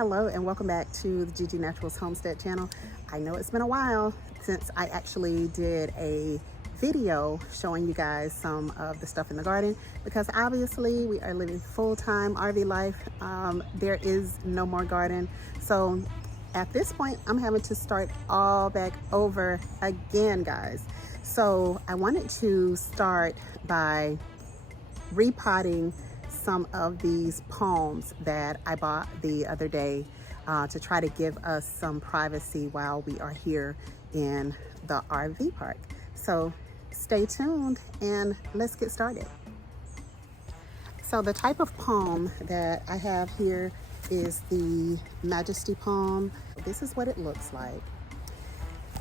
Hello and welcome back to the GG Naturals Homestead channel. I know it's been a while since I actually did a video showing you guys some of the stuff in the garden because obviously we are living full-time RV life. There is no more garden. So at this point, I'm having to start all back over again, guys. So I wanted to start by repotting some of these palms that I bought the other day to try to give us some privacy while we are here in the RV park. So stay tuned and let's get started. So the type of palm that I have here is the Majesty Palm. This is what it looks like.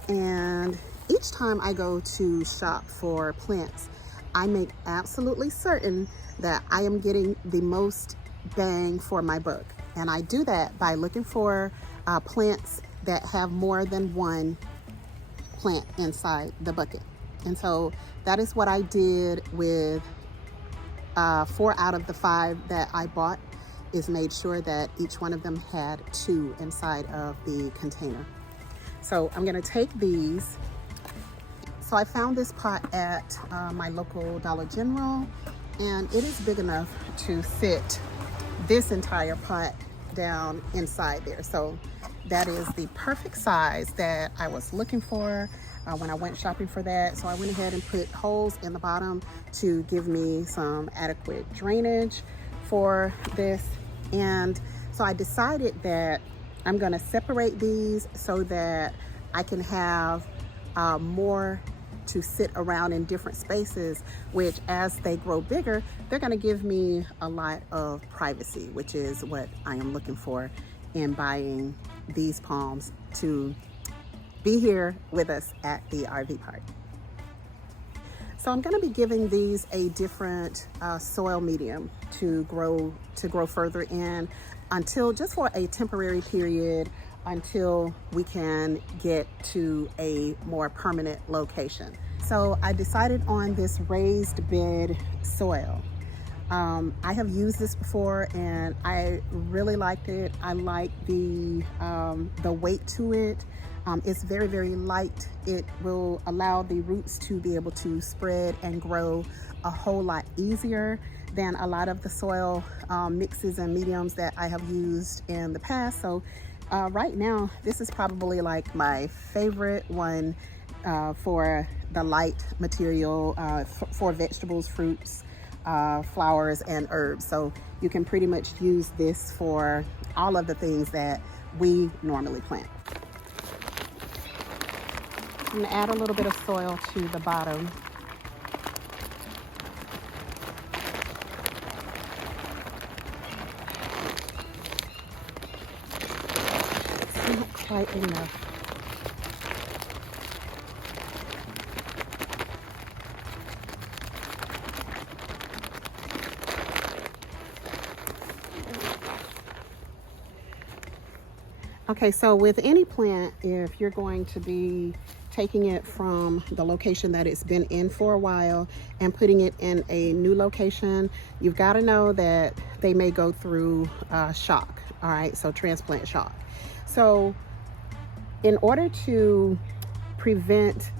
And each time I go to shop for plants, I make absolutely certain that I am getting the most bang for my buck. And I do that by looking for plants that have more than one plant inside the bucket. And so that is what I did with 4 out of the 5 that I bought, is made sure that each one of them had 2 inside of the container. So I'm gonna take these. So I found this pot at my local Dollar General, and it is big enough to fit this entire pot down inside there. So that is the perfect size that I was looking for when I went shopping for that. So I went ahead and put holes in the bottom to give me some adequate drainage for this. And so I decided that I'm gonna separate these so that I can have more to sit around in different spaces, which as they grow bigger, they're gonna give me a lot of privacy, which is what I am looking for in buying these palms to be here with us at the RV park. So I'm gonna be giving these a different soil medium to grow further in until, just for a temporary period, until we can get to a more permanent location. So I decided on this raised bed soil. I have used this before and I really liked it. I like the weight to it. It's very, very light. It will allow the roots to be able to spread and grow a whole lot easier than a lot of the soil mixes and mediums that I have used in the past. So right now, this is probably like my favorite one for the light material for vegetables, fruits, flowers, and herbs. So you can pretty much use this for all of the things that we normally plant. I'm gonna add a little bit of soil to the bottom. Not quite enough. Okay, so with any plant, if you're going to be taking it from the location that it's been in for a while and putting it in a new location, you've got to know that they may go through shock. All right, so transplant shock. So in order to prevent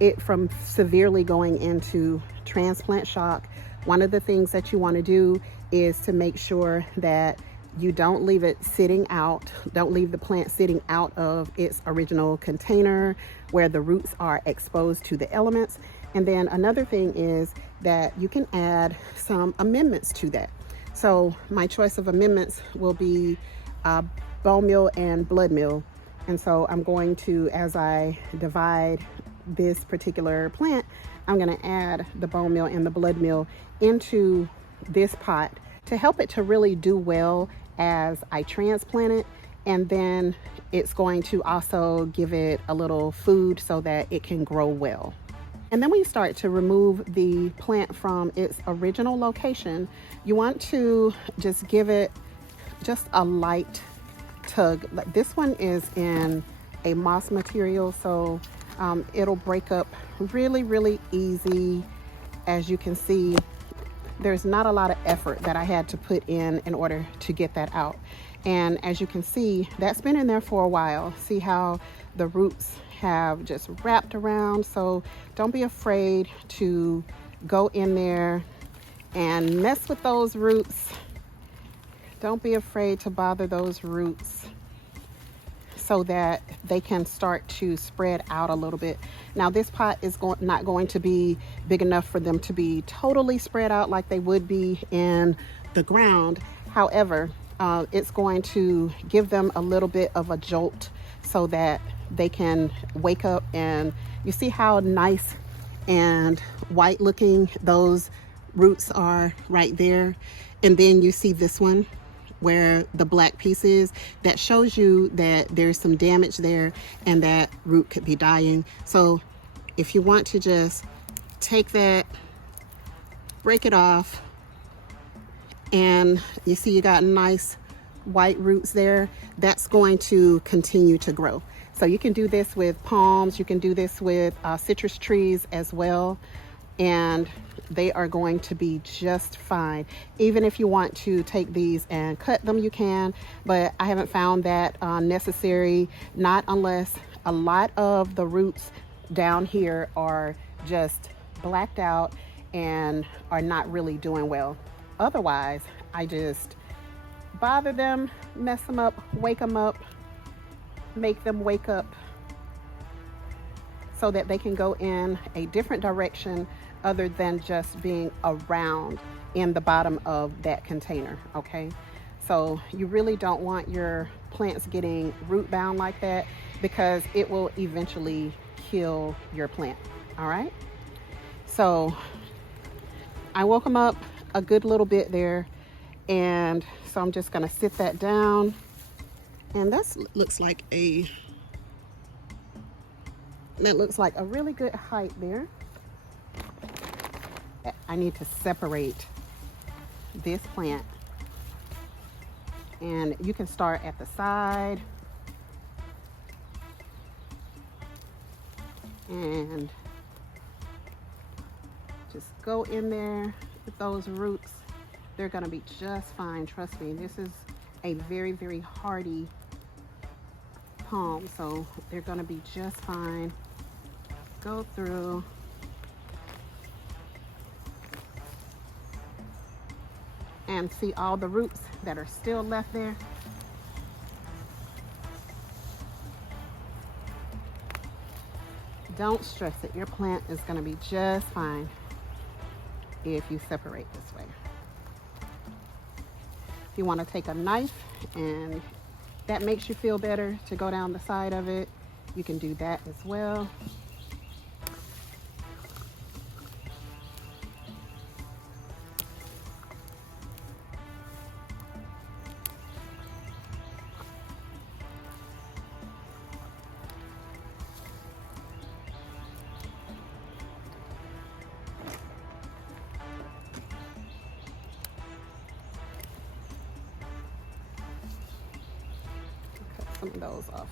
it from severely going into transplant shock, one of the things that you want to do is to make sure that you don't leave it sitting out, don't leave the plant sitting out of its original container where the roots are exposed to the elements. And then another thing is that you can add some amendments to that. So my choice of amendments will be bone meal and blood meal. And so I'm going to, as I divide this particular plant, I'm gonna add the bone meal and the blood meal into this pot to help it to really do well as I transplant it. And then it's going to also give it a little food so that it can grow well. And then when you start to remove the plant from its original location, you want to just give it just a light tug. This one is in a moss material, so it'll break up really, really easy. As you can see, there's not a lot of effort that I had to put in order to get that out. And as you can see, that's been in there for a while. See how the roots have just wrapped around? So don't be afraid to go in there and mess with those roots. Don't be afraid to bother those roots so that they can start to spread out a little bit. Now this pot is not going to be big enough for them to be totally spread out like they would be in the ground. However, it's going to give them a little bit of a jolt so that they can wake up. And you see how nice and white looking those roots are right there. And then you see this one where the black piece is, that shows you that there's some damage there and that root could be dying. So if you want to just take that, break it off, and you see you got nice white roots there, that's going to continue to grow. So you can do this with palms, you can do this with citrus trees as well, and they are going to be just fine. Even if you want to take these and cut them, you can, but I haven't found that necessary, not unless a lot of the roots down here are just blacked out and are not really doing well. Otherwise, I just bother them, mess them up, wake them up, make them wake up so that they can go in a different direction other than just being around in the bottom of that container, okay? So you really don't want your plants getting root bound like that, because it will eventually kill your plant, all right? So I woke them up a good little bit there, and so I'm just gonna sit that down. And that looks like a really good height there. I need to separate this plant, and you can start at the side and just go in there with those roots. They're gonna be just fine, trust me. This is a very, very hardy palm, so they're gonna be just fine. Go through. And see all the roots that are still left there. Don't stress it. Your plant is going to be just fine if you separate this way. If you want to take a knife and that makes you feel better to go down the side of it, you can do that as well. Some of those off.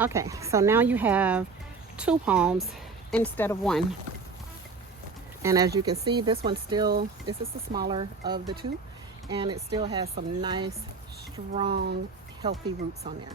Okay, so now you have 2 palms instead of 1. And as you can see, this is the smaller of the 2, and it still has some nice, strong, healthy roots on there.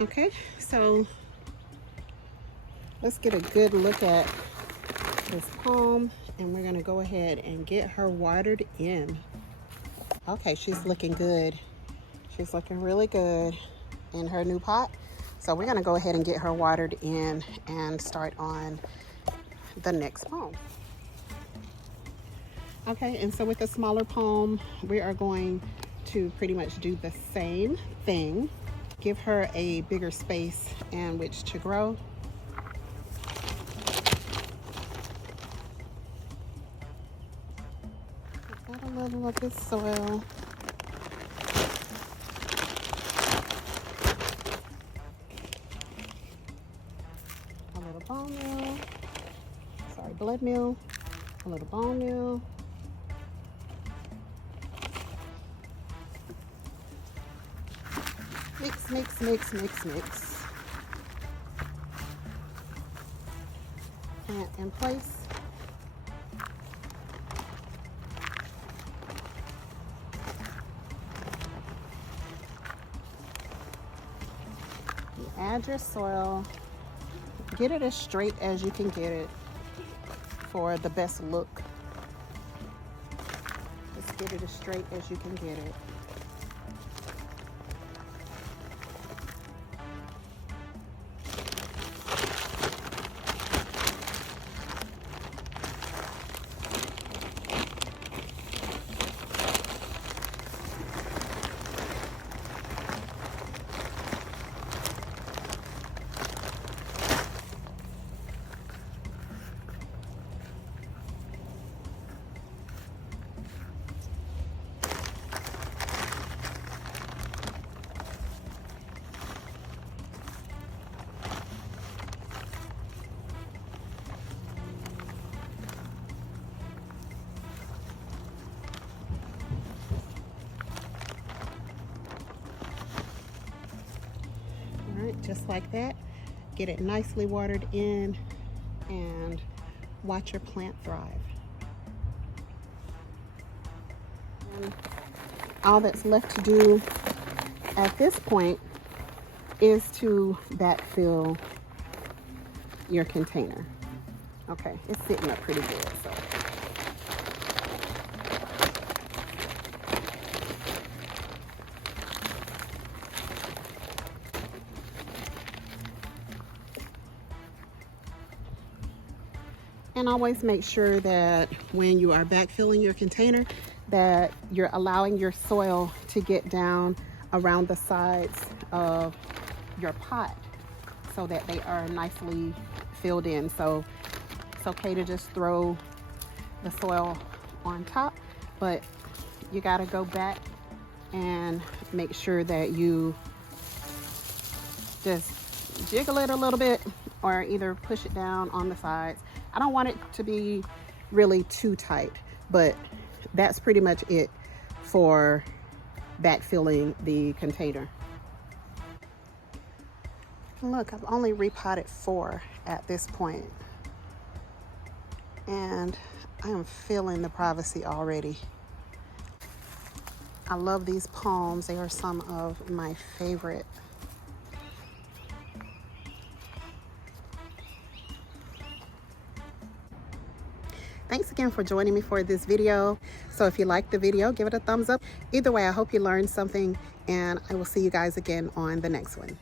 Okay, so let's get a good look at this palm, and we're gonna go ahead and get her watered in. Okay, she's looking good. She's looking really good in her new pot. So we're gonna go ahead and get her watered in and start on the next palm. Okay, and so with the smaller palm, we are going to pretty much do the same thing. Give her a bigger space in which to grow. Add a little of this soil. A little bone meal. Sorry, blood meal. A little bone meal. Mix, mix, mix, mix, mix. Plant in place. You add your soil. Get it as straight as you can get it for the best look. Just get it as straight as you can get it. Just like that. Get it nicely watered in and watch your plant thrive. And all that's left to do at this point is to backfill your container. Okay, it's sitting up pretty good. So. And always make sure that when you are backfilling your container that you're allowing your soil to get down around the sides of your pot so that they are nicely filled in. So it's okay to just throw the soil on top, but you got to go back and make sure that you just jiggle it a little bit or either push it down on the sides. I don't want it to be really too tight, but that's pretty much it for backfilling the container. Look, I've only repotted 4 at this point, and I am feeling the privacy already. I love these palms. They are some of my favorite. Thanks again for joining me for this video. So if you liked the video, give it a thumbs up. Either way, I hope you learned something, and I will see you guys again on the next one.